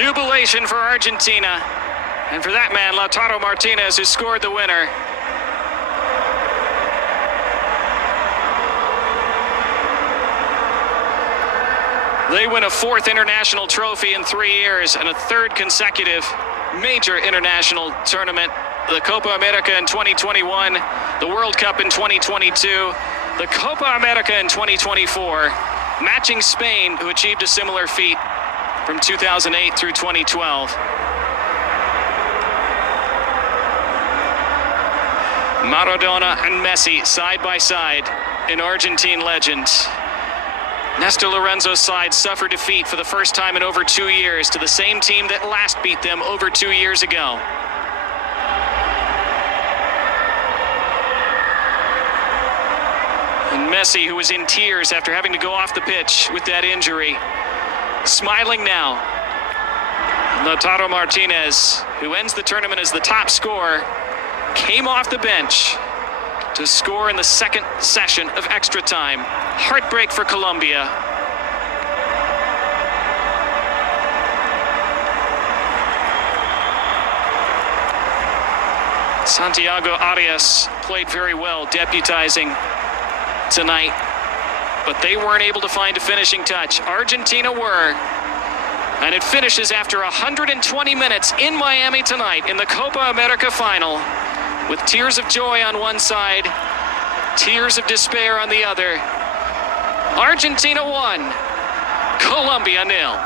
Jubilation for Argentina. And for that man, Lautaro Martinez, who scored the winner. They win a fourth international trophy in 3 years and a third consecutive major international tournament. The Copa America in 2021, the World Cup in 2022, the Copa America in 2024, matching Spain, who achieved a similar feat from 2008 through 2012. Maradona and Messi side by side in Argentine legend. Nestor Lorenzo's side suffered defeat for the first time in over 2 years to the same team that last beat them over 2 years ago. And Messi, who was in tears after having to go off the pitch with that injury, smiling now. Lautaro Martinez, who ends the tournament as the top scorer, came off the bench to score in the second session of extra time. Heartbreak for Colombia. Santiago Arias played very well, deputizing tonight, but they weren't able to find a finishing touch. Argentina were, and it finishes after 120 minutes in Miami tonight in the Copa America final, with tears of joy on one side, tears of despair on the other. Argentina 1, Colombia 0.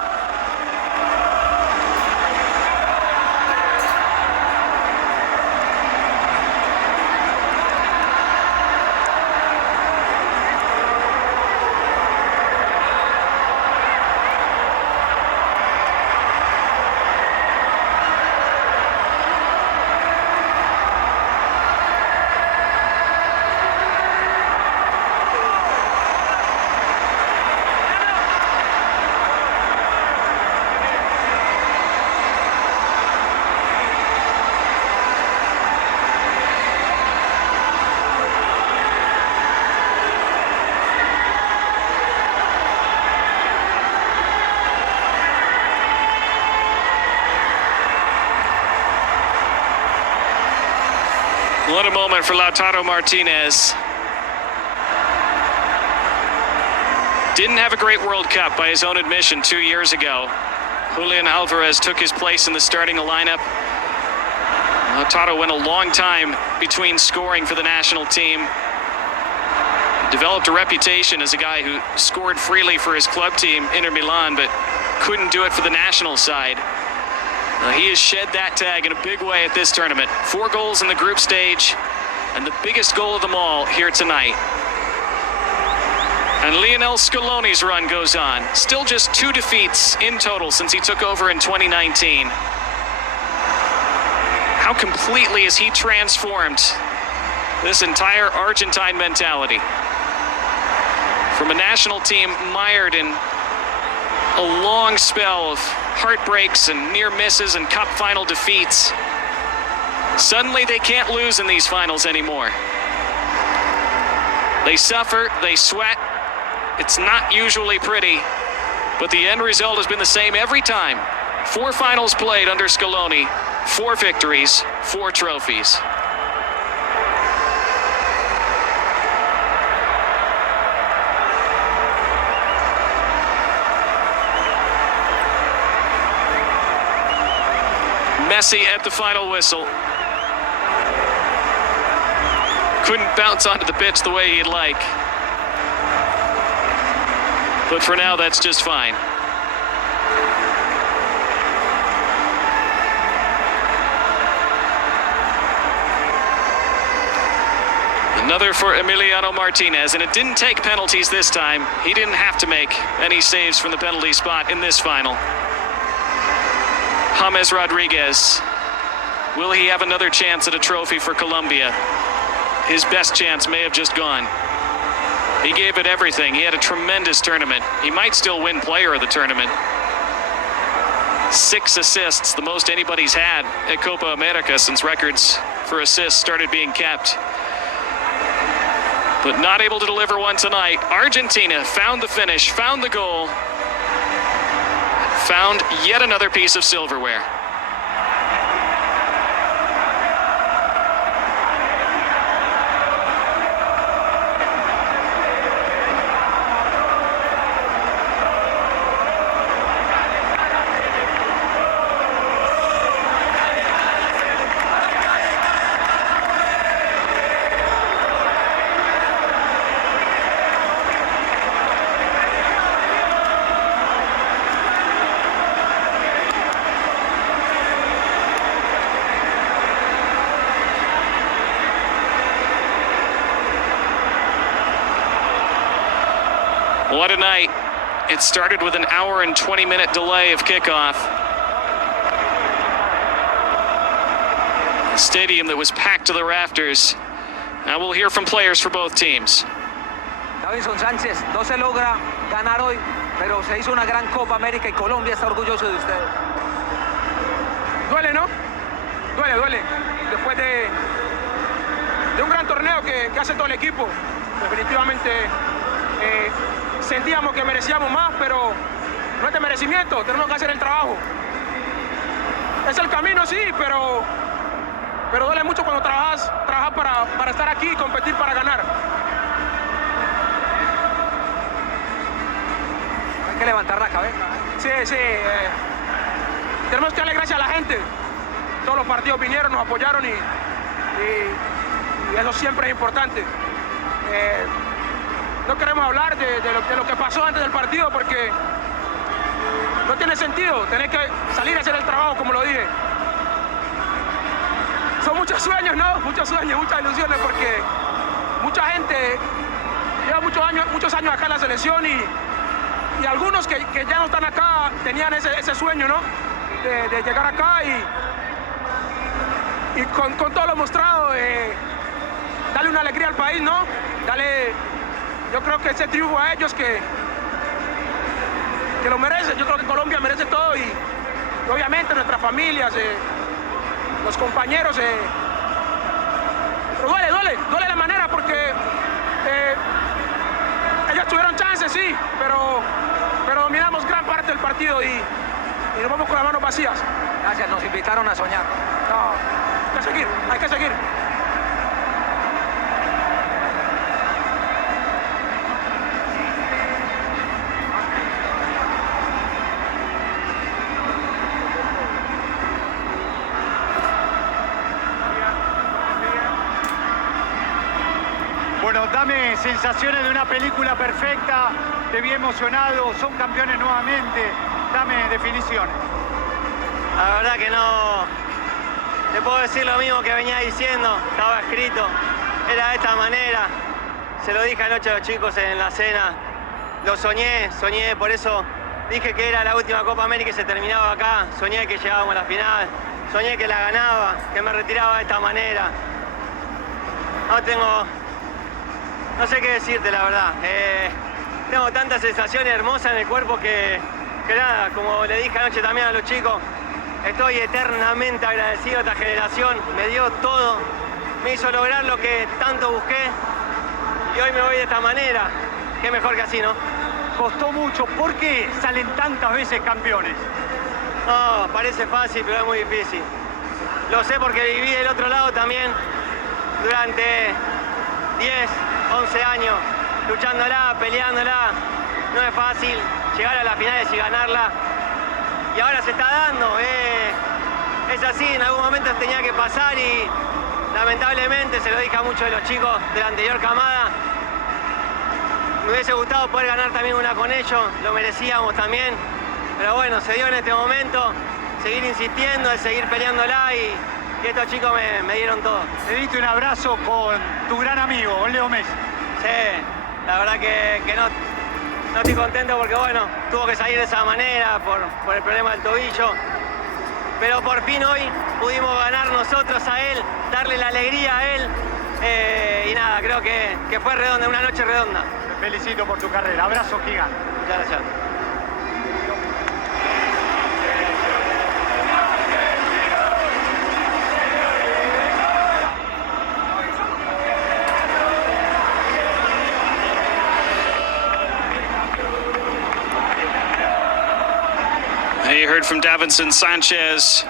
What a moment for Lautaro Martinez. Didn't have a great World Cup by his own admission 2 years ago. Julian Alvarez took his place in the starting lineup. Lautaro went a long time between scoring for the national team. Developed a reputation as a guy who scored freely for his club team, Inter Milan, but couldn't do it for the national side. He has shed that tag in a big way at this tournament. 4 goals in the group stage, and the biggest goal of them all here tonight. And Lionel Scaloni's run goes on. Still just 2 defeats in total since he took over in 2019. How completely has he transformed this entire Argentine mentality? From a national team mired in a long spell of heartbreaks and near misses and cup final defeats, suddenly they can't lose in these finals anymore. They suffer, they sweat. It's not usually pretty, but the end result has been the same every time. 4 finals played under Scaloni, 4 victories, 4 trophies. Messi at the final whistle. Couldn't bounce onto the pitch the way he'd like. But for now, that's just fine. Another for Emiliano Martinez, and it didn't take penalties this time. He didn't have to make any saves from the penalty spot in this final. James Rodriguez, will he have another chance at a trophy for Colombia? His best chance may have just gone. He gave it everything. He had a tremendous tournament. He might still win player of the tournament. 6 assists, the most anybody's had at Copa America since records for assists started being kept. But not able to deliver one tonight. Argentina found the finish, found the goal, found yet another piece of silverware. What a night. It started with an hour and 20-minute delay of kickoff. A stadium that was packed to the rafters. Now we'll hear from players for both teams. Davinson Sánchez, no se logra ganar hoy, pero se hizo una gran Copa América y Colombia está orgulloso de ustedes. Duele, ¿no? Duele. Después de un gran torneo que hace todo el equipo, definitivamente sentíamos que merecíamos más, pero no es de merecimiento, tenemos que hacer el trabajo. Es el camino, sí, pero duele mucho cuando trabajas para estar aquí y competir para ganar. Hay que levantar la cabeza. Sí. Tenemos que darle gracias a la gente. Todos los partidos vinieron, nos apoyaron y eso siempre es importante. No queremos hablar de lo que pasó antes del partido porque no tiene sentido. Tenés que salir a hacer el trabajo, como lo dije. Son muchos sueños, ¿no? Muchos sueños, muchas ilusiones porque mucha gente lleva muchos años acá en la selección y algunos que ya no están acá tenían ese sueño, ¿no? De llegar acá y con todo lo mostrado, darle una alegría al país, ¿no? Yo creo que ese triunfo a ellos que lo merecen. Yo creo que Colombia merece todo y obviamente nuestras familias, los compañeros. Pero duele la manera porque ellos tuvieron chances, sí, pero dominamos gran parte del partido y nos vamos con las manos vacías. Gracias, nos invitaron a soñar. No, hay que seguir. Bueno, dame sensaciones de una película perfecta, te vi emocionado, son campeones nuevamente, dame definiciones. La verdad que no, te puedo decir lo mismo que venía diciendo, estaba escrito, era de esta manera, se lo dije anoche a los chicos en la cena, lo soñé, por eso dije que era la última Copa América y se terminaba acá, soñé que llegábamos a la final, soñé que la ganaba, que me retiraba de esta manera. No sé qué decirte, la verdad. Tengo tantas sensaciones hermosas en el cuerpo que nada, como le dije anoche también a los chicos, estoy eternamente agradecido a esta generación, me dio todo, me hizo lograr lo que tanto busqué y hoy me voy de esta manera. Qué mejor que así, ¿no? Costó mucho, ¿por qué salen tantas veces campeones? No, parece fácil, pero es muy difícil. Lo sé porque viví del otro lado también durante 10, 11 años, luchándola, peleándola. No es fácil llegar a las finales y ganarla. Y ahora se está dando. Es así, en algún momento tenía que pasar y lamentablemente, se lo dije a muchos de los chicos de la anterior camada, me hubiese gustado poder ganar también una con ellos, lo merecíamos también. Pero bueno, se dio en este momento, seguir insistiendo, seguir peleándola y estos chicos me dieron todo. Te diste un abrazo con tu gran amigo, con Leo Messi. Sí, la verdad que no estoy contento porque bueno, tuvo que salir de esa manera por el problema del tobillo. Pero por fin hoy pudimos ganar nosotros a él, darle la alegría a él. Y nada, creo que fue redonda, una noche redonda. Te felicito por tu carrera, abrazo gigante. Muchas gracias. heard from Davinson Sanchez,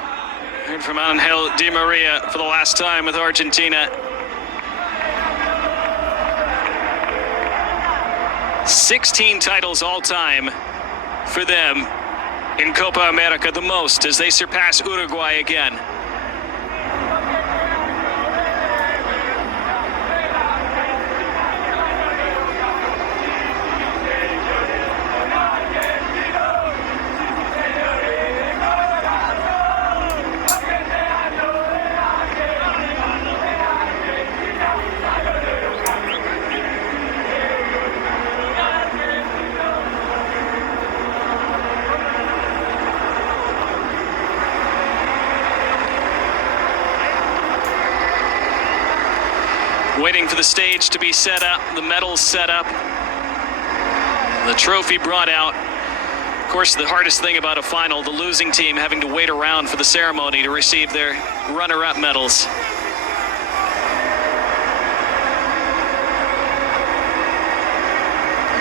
heard from Angel Di Maria for the last time with Argentina. 16 titles all time for them in Copa America, the most as they surpass Uruguay again. Waiting for the stage to be set up, the medals set up, the trophy brought out. Of course, the hardest thing about a final, the losing team having to wait around for the ceremony to receive their runner-up medals.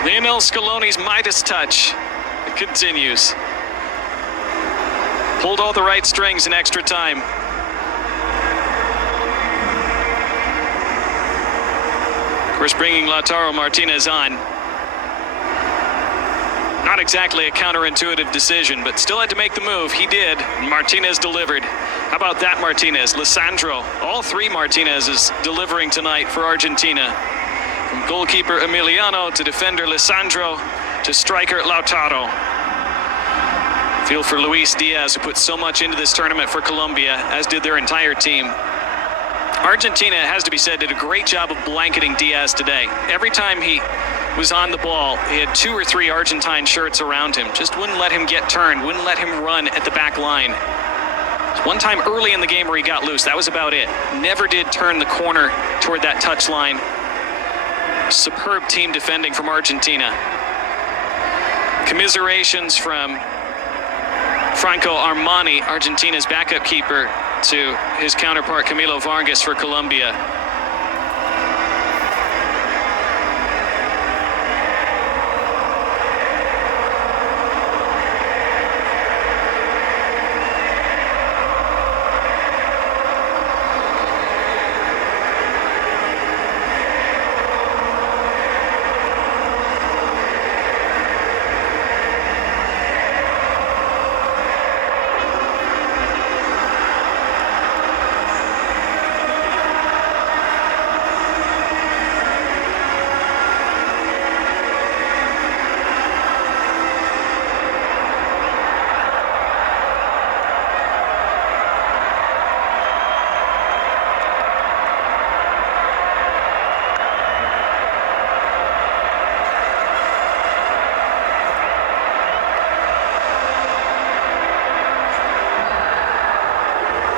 Lionel Scaloni's Midas touch continues. Pulled all the right strings in extra time. Of course, bringing Lautaro Martinez on. Not exactly a counterintuitive decision, but still had to make the move. He did. Martinez delivered. How about that Martinez? Lisandro. All three Martinezes delivering tonight for Argentina. From goalkeeper Emiliano to defender Lisandro to striker Lautaro. Feel for Luis Diaz, who put so much into this tournament for Colombia, as did their entire team. Argentina, it has to be said, did a great job of blanketing Diaz today. Every time he was on the ball, he had 2 or 3 Argentine shirts around him. Just wouldn't let him get turned, wouldn't let him run at the back line. One time early in the game where he got loose, that was about it. Never did turn the corner toward that touch line. Superb team defending from Argentina. Commiserations from Franco Armani, Argentina's backup keeper, to his counterpart Camilo Vargas for Colombia.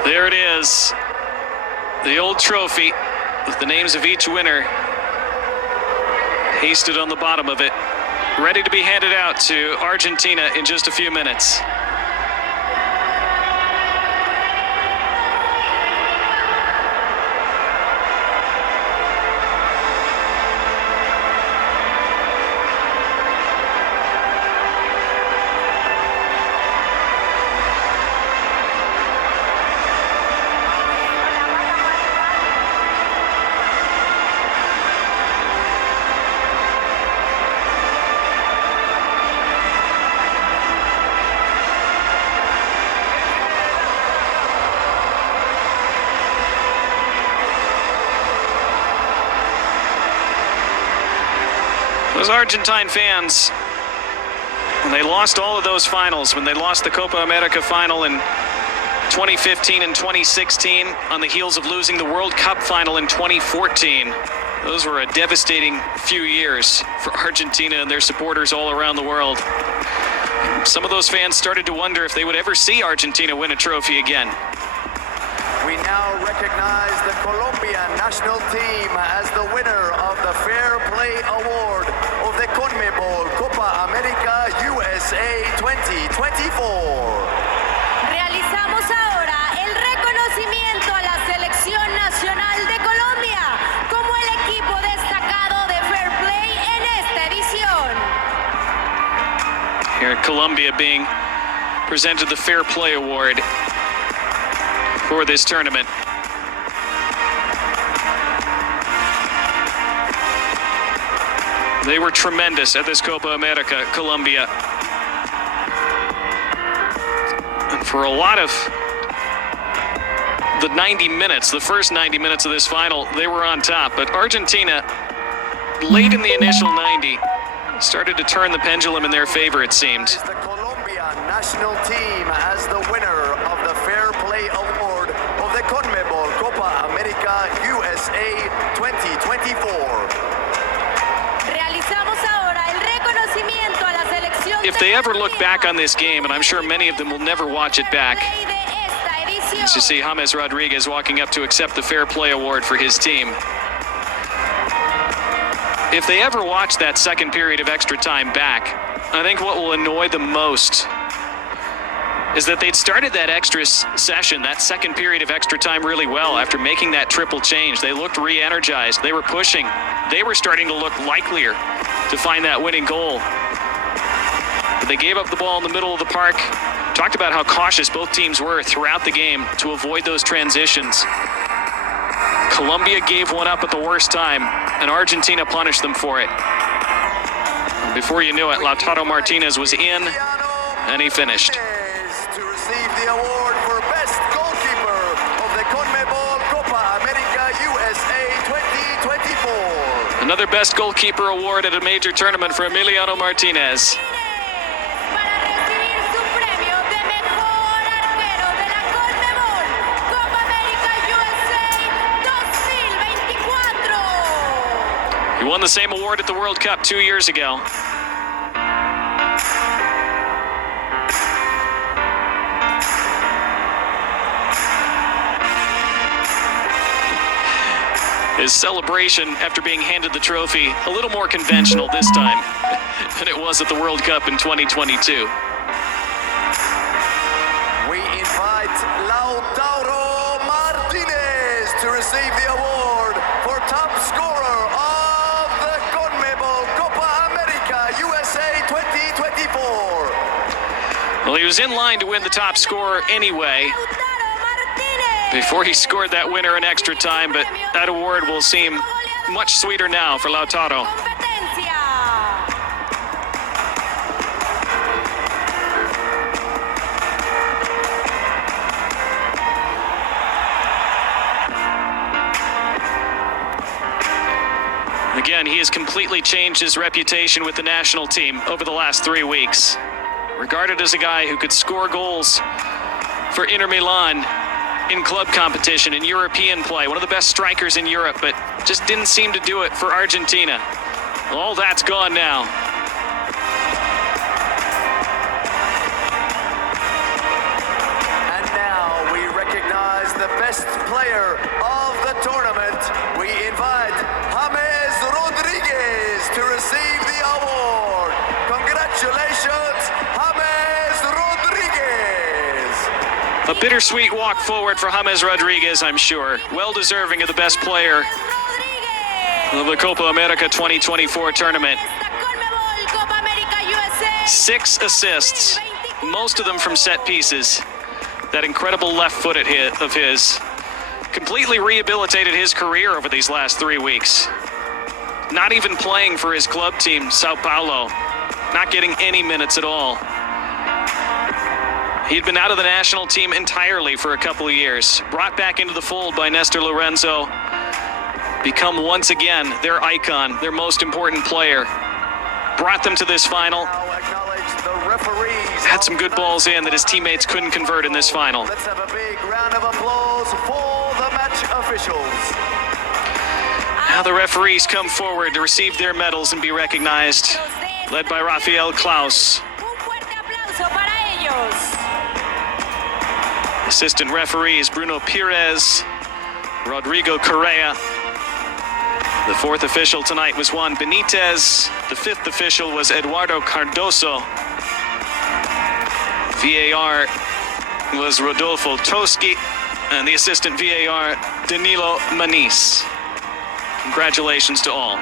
There it is, the old trophy with the names of each winner pasted on the bottom of it, ready to be handed out to Argentina in just a few minutes. Those Argentine fans, when they lost all of those finals, when they lost the Copa America final in 2015 and 2016 on the heels of losing the World Cup final in 2014, those were a devastating few years for Argentina and their supporters all around the world. Some of those fans started to wonder if they would ever see Argentina win a trophy again. We now recognize the Colombian national team as the winner of the Fair Play Award of the CONMEBOL Copa America USA 2024. Realizamos ahora el reconocimiento a la Selección Nacional de Colombia como el equipo destacado de Fair Play en esta edición. Here, Colombia being presented the Fair Play Award for this tournament. They were tremendous at this Copa America, Colombia. And for a lot of the 90 minutes, the first 90 minutes of this final, they were on top. But Argentina, late in the initial 90, started to turn the pendulum in their favor, it seemed. The Colombian national team as the winner of the Fair Play Award of the CONMEBOL Copa America USA 2024. If they ever look back on this game, and I'm sure many of them will never watch it back, as you see James Rodriguez walking up to accept the Fair Play Award for his team. If they ever watch that second period of extra time back, I think what will annoy them most is that they'd started that extra session, that second period of extra time really well after making that triple change. They looked re-energized. They were pushing. They were starting to look likelier to find that winning goal. But they gave up the ball in the middle of the park. Talked about how cautious both teams were throughout the game to avoid those transitions. Colombia gave one up at the worst time, and Argentina punished them for it. And before you knew it, Lautaro Martinez was in, and he finished. To receive the award for Best Goalkeeper of the CONMEBOL Copa America USA 2024. Another Best Goalkeeper award at a major tournament for Emiliano Martinez. He won the same award at the World Cup 2 years ago. His celebration after being handed the trophy, a little more conventional this time than it was at the World Cup in 2022. We invite Lautaro Martinez to receive the award for top scorer of the CONMEBOL Copa America USA 2024. Well, he was in line to win the top scorer anyway before he scored that winner in extra time, but that award will seem much sweeter now for Lautaro. Again, he has completely changed his reputation with the national team over the last 3 weeks. Regarded as a guy who could score goals for Inter Milan in club competition, in European play, one of the best strikers in Europe, but just didn't seem to do it for Argentina. All that's gone now. And now we recognize the best player of the tournament. We invite James Rodriguez to receive the award. Congratulations, James Rodriguez. A bittersweet walk forward for James Rodriguez, I'm sure. Well deserving of the best player of the Copa America 2024 tournament. 6 assists, most of them from set pieces. That incredible left foot of his completely rehabilitated his career over these last 3 weeks. Not even playing for his club team, Sao Paulo. Not getting any minutes at all. He'd been out of the national team entirely for a couple of years. Brought back into the fold by Nestor Lorenzo. Become once again their icon, their most important player. Brought them to this final. Had some good balls in that his teammates couldn't convert in this final. Let's have a big round of applause for the match officials. Now the referees come forward to receive their medals and be recognized. Led by Rafael Klaus. Assistant referees Bruno Pires, Rodrigo Correa. The 4th official tonight was Juan Benitez. The 5th official was Eduardo Cardoso. VAR was Rodolfo Toschi, and the assistant VAR, Danilo Manis. Congratulations to all.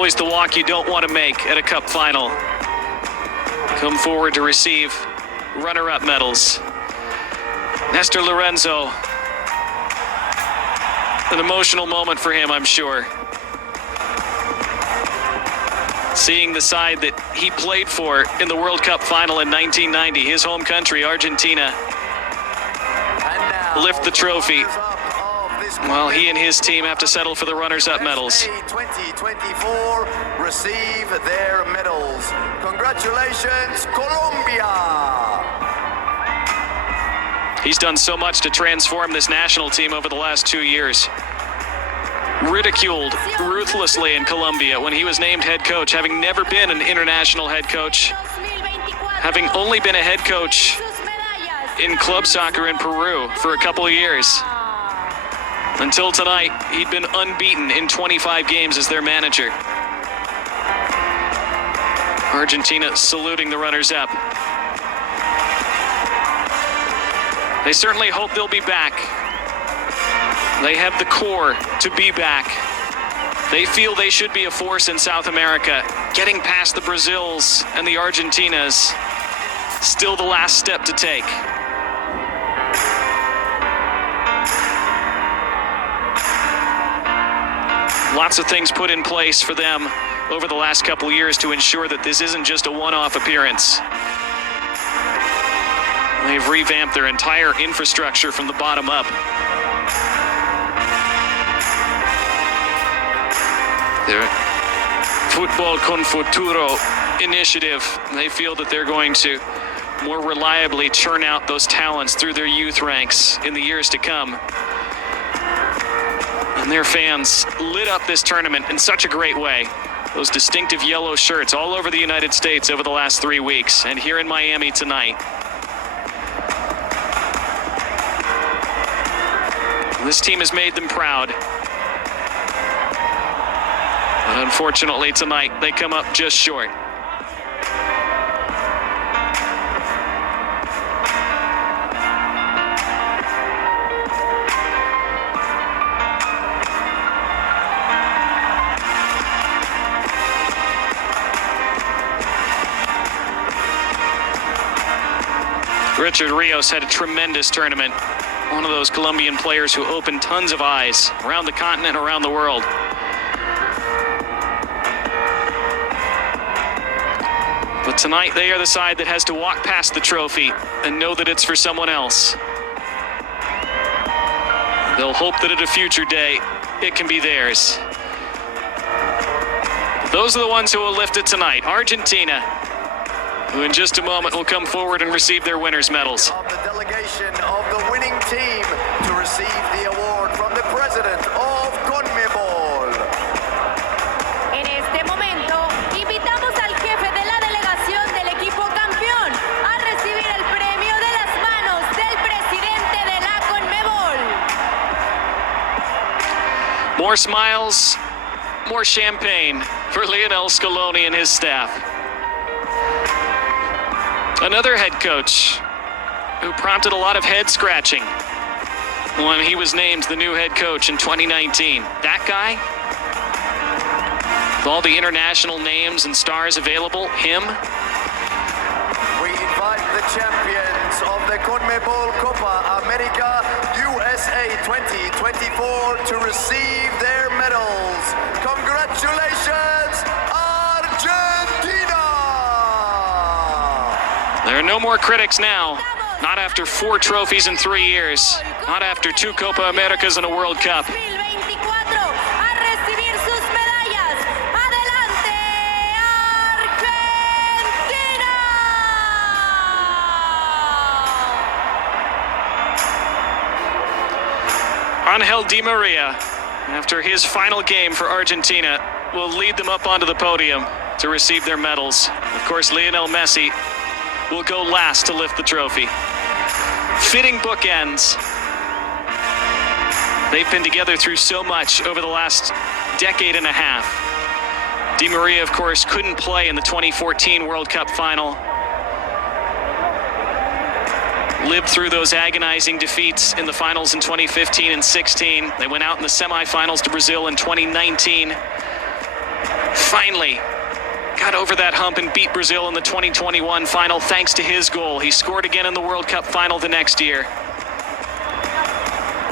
always the walk you don't want to make at a cup final. Come forward to receive runner-up medals. Nestor Lorenzo, an emotional moment for him, I'm sure. Seeing the side that he played for in the World Cup final in 1990, his home country, Argentina, lift the trophy. Well, he and his team have to settle for the runners-up medals. 2024 receive their medals. Congratulations, Colombia! He's done so much to transform this national team over the last 2 years. Ridiculed ruthlessly in Colombia when he was named head coach, having never been an international head coach, having only been a head coach in club soccer in Peru for a couple of years. Until tonight, he'd been unbeaten in 25 games as their manager. Argentina saluting the runners-up. They certainly hope they'll be back. They have the core to be back. They feel they should be a force in South America. Getting past the Brazils and the Argentinas, still the last step to take. Lots of things put in place for them over the last couple of years to ensure that this isn't just a one-off appearance. They've revamped their entire infrastructure from the bottom up. Their Football con Futuro initiative, they feel that they're going to more reliably churn out those talents through their youth ranks in the years to come. And their fans lit up this tournament in such a great way. Those distinctive yellow shirts all over the United States over the last 3 weeks, and here in Miami tonight. This team has made them proud. But unfortunately tonight, they come up just short. Richard Rios had a tremendous tournament. One of those Colombian players who opened tons of eyes around the continent, around the world. But tonight, they are the side that has to walk past the trophy and know that it's for someone else. They'll hope that at a future day, it can be theirs. Those are the ones who will lift it tonight. Argentina, who in just a moment will come forward and receive their winners' medals. Of the delegation of the winning team to receive the award from the president of CONMEBOL. En este momento, invitamos al jefe de la delegación del equipo campeón a recibir el premio de las manos del presidente de la CONMEBOL. More smiles, more champagne for Lionel Scaloni and his staff. Another head coach who prompted a lot of head scratching when he was named the new head coach in 2019. That guy, with all the international names and stars available, him. We invite the champions of the CONMEBOL Copa America USA 2024 to receive their medals. Congratulations, Argentina! There are no more critics now. Not after 4 trophies in 3 years. Not after 2 Copa Americas and a World Cup. 2024 a recibir sus medallas. Adelante, Argentina. Angel Di Maria, after his final game for Argentina, will lead them up onto the podium to receive their medals. Of course, Lionel Messi will go last to lift the trophy. Fitting bookends. They've been together through so much over the last decade and a half. Di Maria, of course, couldn't play in the 2014 World Cup final. Lived through those agonizing defeats in the finals in 2015 and 16. They went out in the semifinals to Brazil in 2019. finally got over that hump and beat Brazil in the 2021 final thanks to his goal. He scored again in the World Cup final the next year.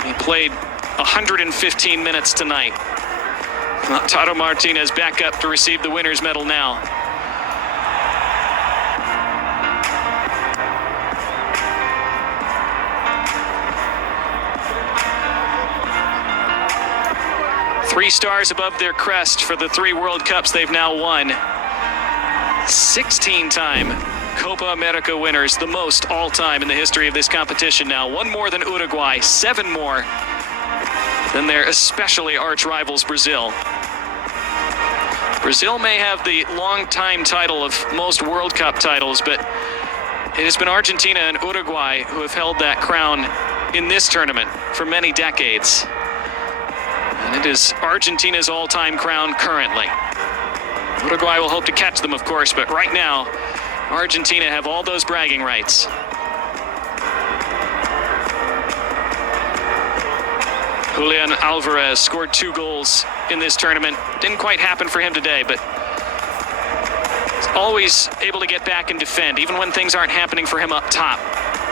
He played 115 minutes tonight. Lautaro Martinez back up to receive the winner's medal now. Three stars above their crest for the 3 World Cups they've now won. 16-time Copa America winners, the most all-time in the history of this competition now. 1 more than Uruguay, 7 more than their especially arch rivals Brazil. Brazil may have the long-time title of most World Cup titles, but it has been Argentina and Uruguay who have held that crown in this tournament for many decades. And it is Argentina's all-time crown currently. Uruguay will hope to catch them, of course, but right now, Argentina have all those bragging rights. Julian Alvarez scored 2 goals in this tournament. Didn't quite happen for him today, but he's always able to get back and defend, even when things aren't happening for him up top.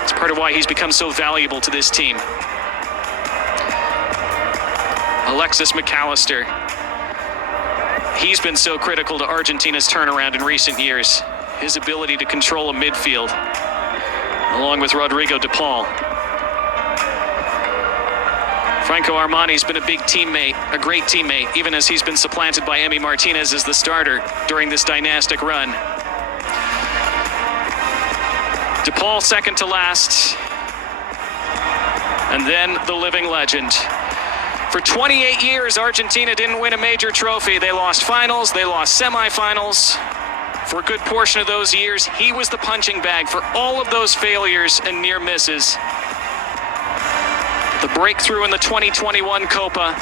It's part of why he's become so valuable to this team. Alexis McAllister. He's been so critical to Argentina's turnaround in recent years. His ability to control a midfield, along with Rodrigo de Paul. Franco Armani's been a big teammate, a great teammate, even as he's been supplanted by Emi Martinez as the starter during this dynastic run. De Paul second to last, and then the living legend. For 28 years, Argentina didn't win a major trophy. They lost finals, they lost semifinals. For a good portion of those years, he was the punching bag for all of those failures and near misses. The breakthrough in the 2021 Copa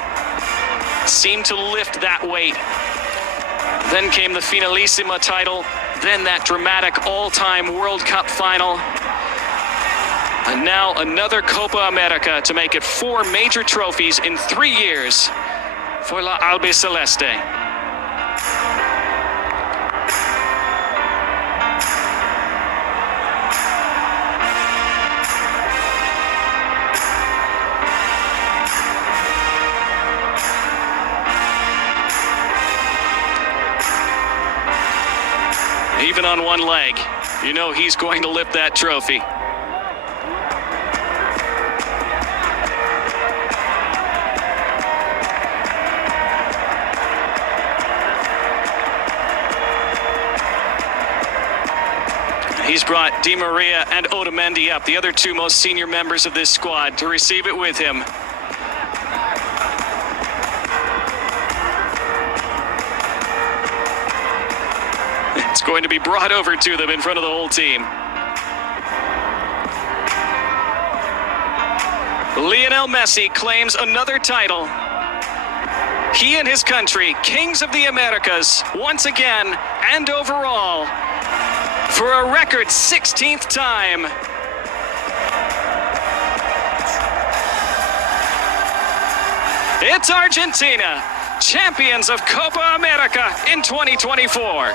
seemed to lift that weight. Then came the Finalissima title, then that dramatic all-time World Cup final. And now another Copa America to make it 4 major trophies in 3 years for La Albiceleste. Even on one leg, you know he's going to lift that trophy. He's brought Di Maria and Otamendi up, the other 2 most senior members of this squad, to receive it with him. It's going to be brought over to them in front of the whole team. Lionel Messi claims another title. He and his country, kings of the Americas, once again and overall, for a record 16th time. It's Argentina, champions of Copa America in 2024.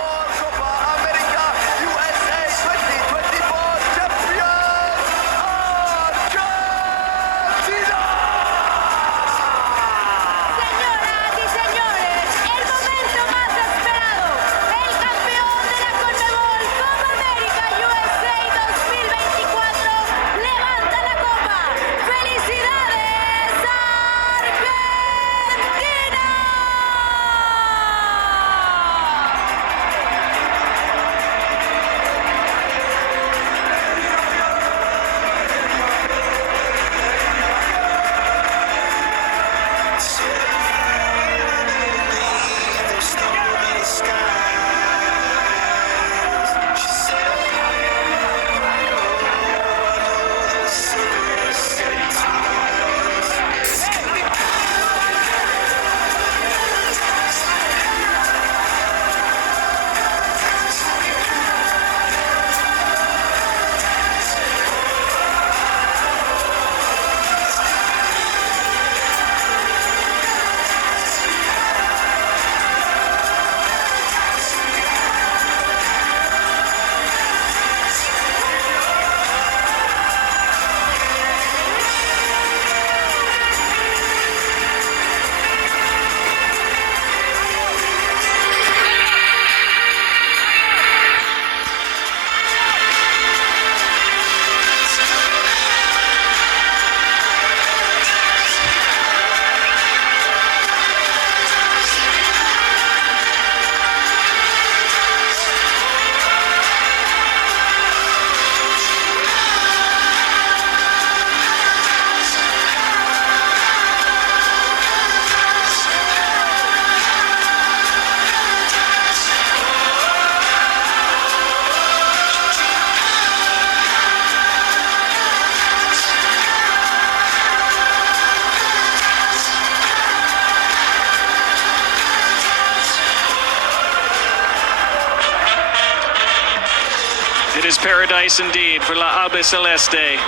is paradise indeed for La Albiceleste,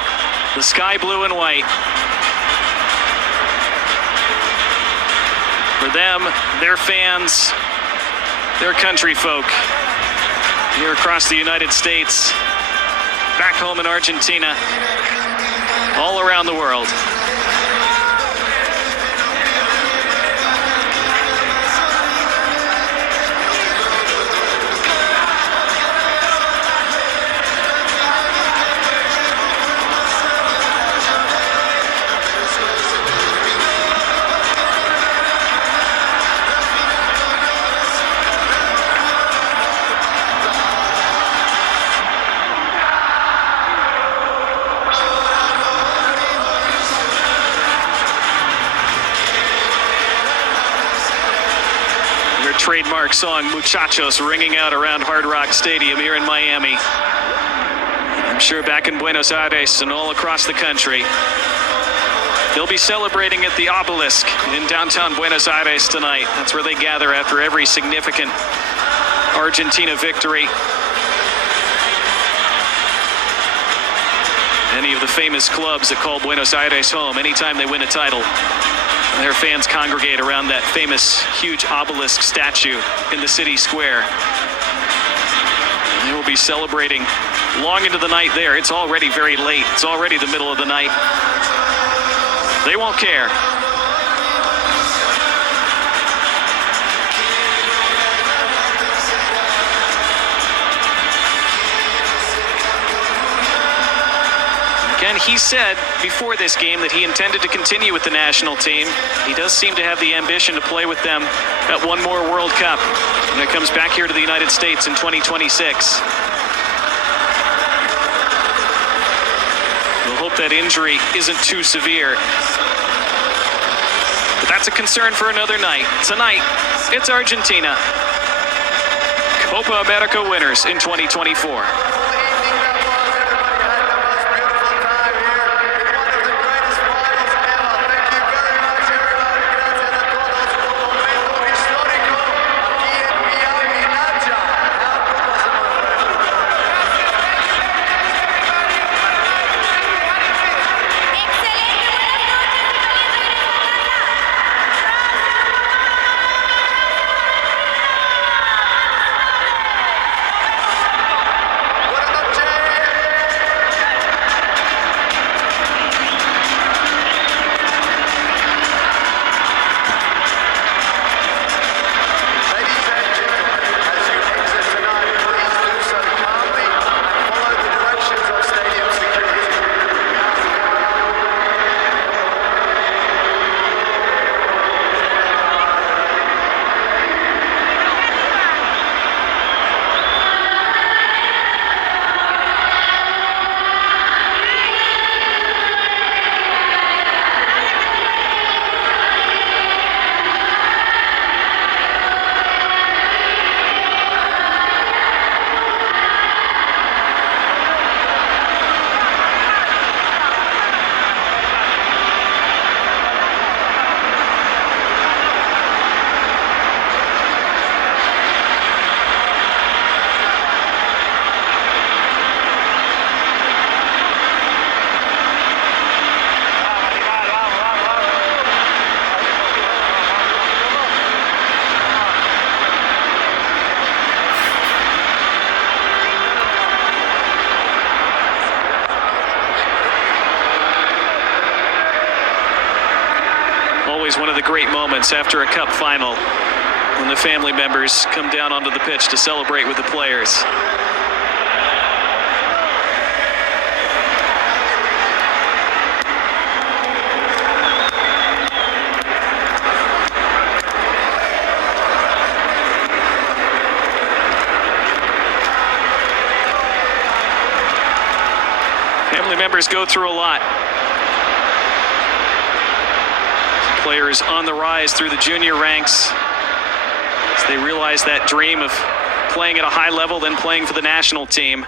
the sky blue and white. For them, their fans, their country folk here across the United States, back home in Argentina, all around the world. Trademark song Muchachos ringing out around Hard Rock Stadium here in Miami. I'm sure back in Buenos Aires and all across the country. They'll be celebrating at the Obelisk in downtown Buenos Aires tonight. That's where they gather after every significant Argentina victory. Any of the famous clubs that call Buenos Aires home anytime they win a title. Their fans congregate around that famous huge obelisk statue in the city square. They will be celebrating long into the night there. It's already very late. It's already the middle of the night. They won't care. Again, he said before this game that he intended to continue with the national team. He does seem to have the ambition to play with them at one more World Cup when it comes back here to the United States in 2026. We'll hope that injury isn't too severe. But that's a concern for another night. Tonight, it's Argentina, Copa America winners in 2024. One of the great moments after a cup final when the family members come down onto the pitch to celebrate with the players. Family members go through a lot. Players on the rise through the junior ranks as they realize that dream of playing at a high level, then playing for the national team.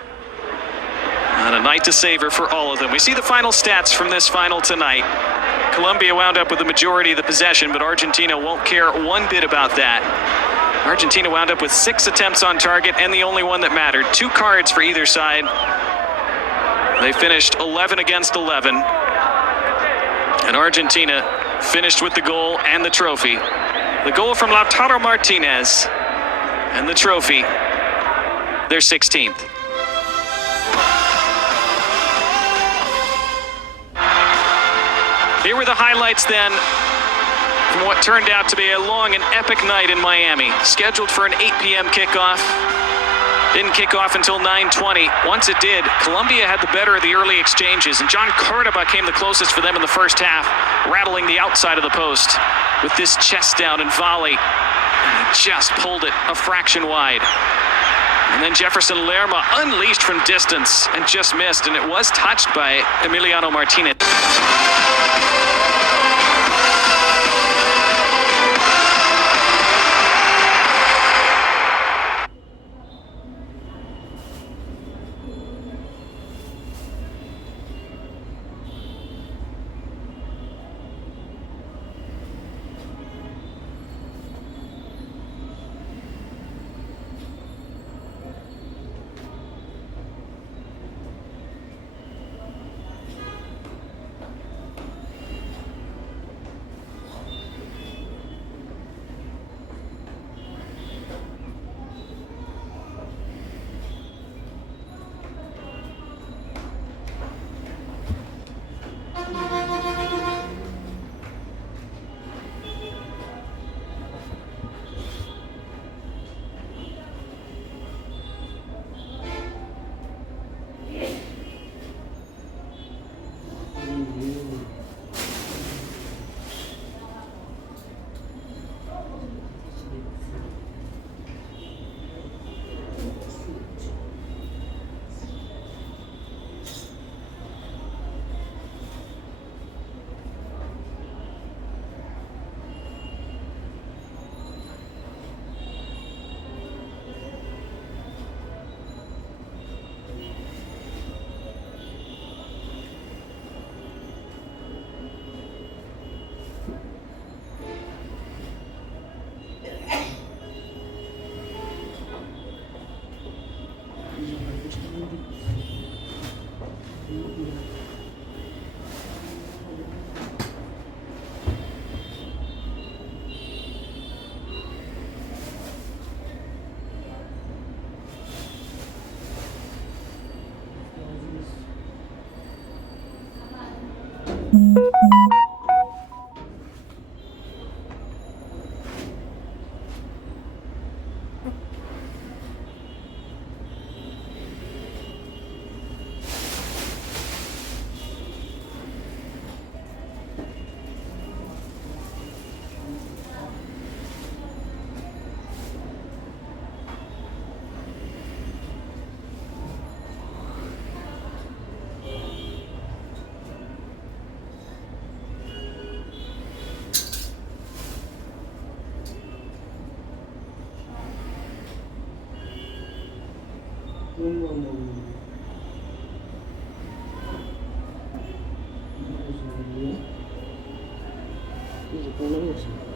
And a night to savor for all of them. We see the final stats from this final tonight. Colombia wound up with the majority of the possession, but Argentina won't care one bit about that. Argentina wound up with 6 attempts on target and the only one that mattered. 2 cards for either side. They finished 11 against 11. And Argentina finished with the goal and the trophy. The goal from Lautaro Martinez and the trophy, their 16th. Here were the highlights then from what turned out to be a long and epic night in Miami. Scheduled for an 8 p.m. kickoff. Didn't kick off until 9:20. Once it did, Colombia had the better of the early exchanges, and John Cordoba came the closest for them in the first half, rattling the outside of the post with this chest down and volley. And he just pulled it a fraction wide. And then Jefferson Lerma unleashed from distance and just missed, and it was touched by Emiliano Martinez. Isso,